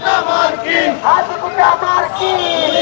Na Marquinhos! Rádio do Na Marquinhos!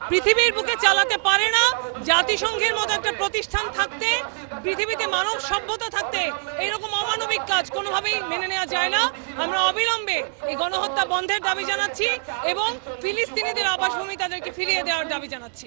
পৃথিবীর বুকে চালাতে পারে না। জাতিসংঘের মতো একটা প্রতিষ্ঠান থাকতে, পৃথিবীতে মানব সভ্যতা থাকতে এরকম অমানবিক কাজ কোনোভাবেই মেনে নেওয়া যায় না। আমরা অবিলম্বে এই গণহত্যা বন্ধের দাবি জানাচ্ছি এবং ফিলিস্তিনিদের আবাসভূমি তাদেরকে ফিরিয়ে দেওয়ার দাবি জানাচ্ছি।